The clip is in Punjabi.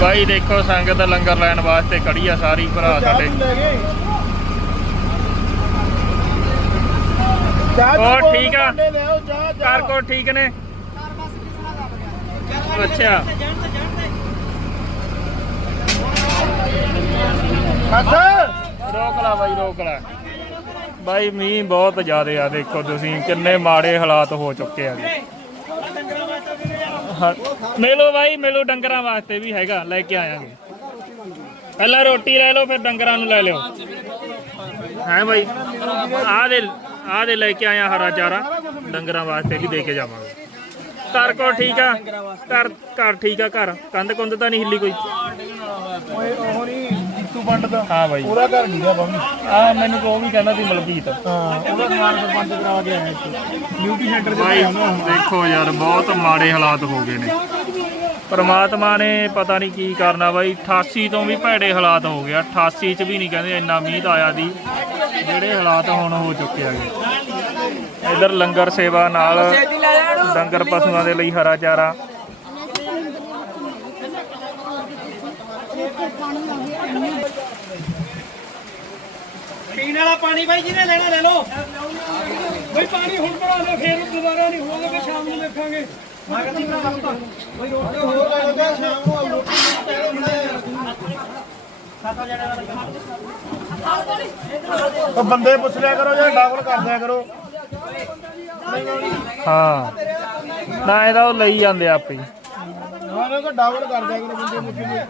ਬਾਈ ਦੇਖੋ ਸੰਗਤ ਲੰਗਰ ਲੈਣ ਵਾਸਤੇ ਖੜੀ ਆ ਸਾਰੀ ਭਰਾ ਸਾਡੇ। ਹੋਰ ਠੀਕ ਆ? ਘਰ ਕੋ ਠੀਕ ਨੇ? ਅੱਛਾ। ਰੋਕ ਲਾ ਬਾਈ ਰੋਕ ਲਾ। ਬਾਈ ਮੀਂਹ ਬਹੁਤ ਜ਼ਿਆਦੇ ਆ ਦੇਖੋ ਤੁਸੀਂ ਕਿੰਨੇ ਮਾੜੇ ਹਾਲਾਤ ਹੋ ਚੁੱਕੇ ਆ ਜੀ। ਹਾਂ, ਮਿਲੋ ਬਾਈ ਮਿਲੋ ਡੰਗਰਾਂ ਵਾਸਤੇ ਵੀ ਹੈਗਾ ਲੈ ਕੇ ਆਵਾਂਗੇ ਪਹਿਲਾਂ ਰੋਟੀ ਲੈ ਲਓ ਫਿਰ ਡੰਗਰਾਂ ਨੂੰ ਲੈ ਲਿਓ। ਹੈ ਬਾਈ? ਆ ਦੇ ਆ ਦੇ ਲੈ ਕੇ ਆਇਆ ਹਰਾ ਚਾਰਾ। ਡੰਗਰਾਂ ਵਾਸਤੇ ਵੀ ਦੇ ਕੇ ਜਾਵਾਂਗੇ। ਘਰ ਕੋ ਠੀਕ ਆ? ਘਰ ਘਰ ਠੀਕ ਆ ਘਰ। ਕੰਧ ਕੁੰਦ ਤਾਂ ਨਹੀਂ ਹਿੱਲੀ ਕੋਈ? ਓਏ ਉਹ ਨਹੀਂ ਜੀਤੂ ਪੰਡਤ ਹਾਂ ਬਾਈ। ਉਹਦਾ ਘਰ ਨਹੀਂ ਗਿਆ ਬੰਦ ਆ ਮੈਨੂੰ ਕੋ ਵੀ ਕਹਿੰਦਾ ਸੀ ਮਲਕੀਤ। ਹਾਂ। ਉਹਦਾ ਸਮਾਨ ਸਰਪੰਚ ਕਰਾ ਕੇ ਆਇਆ ਇੱਥੇ ਡਿਊਟੀ ਸੈਂਟਰ ਦੇ ਭਾਈ ਦੇਖੋ ਯਾਰ ਬਹੁਤ ਮਾੜੇ ਹਾਲਾਤ ਹੋ ਗਏ ਨੇ। ਪਰਮਾਤਮਾ ਨੇ ਪਤਾ ਨਹੀਂ ਕੀ ਕਰਨਾ ਬਾਈ। 88 ਤੋਂ ਵੀ ਭੈੜੇ ਹਾਲਾਤ ਹੋ ਗਏ 88 ਚ ਵੀ ਨਹੀਂ ਕਹਿੰਦੇ ਇੰਨਾ ਮੀਂਹ ਤਾਂ ਆਇਆ ਦੀ ਜਿਹੜੇ ਹਾਲਾਤ ਹੁਣ ਹੋ ਚੁੱਕੇ ਆਗੇ ਇਧਰ ਲੰਗਰ ਸੇਵਾ ਨਾਲ ਡੰਗਰ ਪਸ਼ੂਆਂ ਦੇ ਲਈ ਹਰਾ ਚਾਰਾ। ਪੀਣ ਵਾਲਾ ਪਾਣੀ ਬਾਈ ਜਿਹਨੇ ਲੈਣਾ ਲੈ ਲਓ। ਬਈ ਪਾਣੀ ਹੁਣ ਬਣਾ ਲਓ ਫੇਰ ਦੁਬਾਰਾ ਨਹੀਂ ਹੋਊਗਾ ਕਿ ਸ਼ਾਮ ਨੂੰ ਦੇਖਾਂਗੇ। ਉਹ ਬੰਦੇ ਪੁੱਛ ਲਿਆ ਕਰੋ ਜਾਂ ਡਬਲ ਕਰ ਦਿਆ ਕਰੋ। ਹਾਂ। ਨਾ ਇਹਦਾ ਉਹ ਲਈ ਜਾਂਦੇ ਆਪੇ ਹੀ। ਹਾਂ ਨਾ ਡਬਲ ਕਰ ਦਿਆ ਕਰੋ ਬੰਦੇ ਪੁੱਛ ਲਿਆ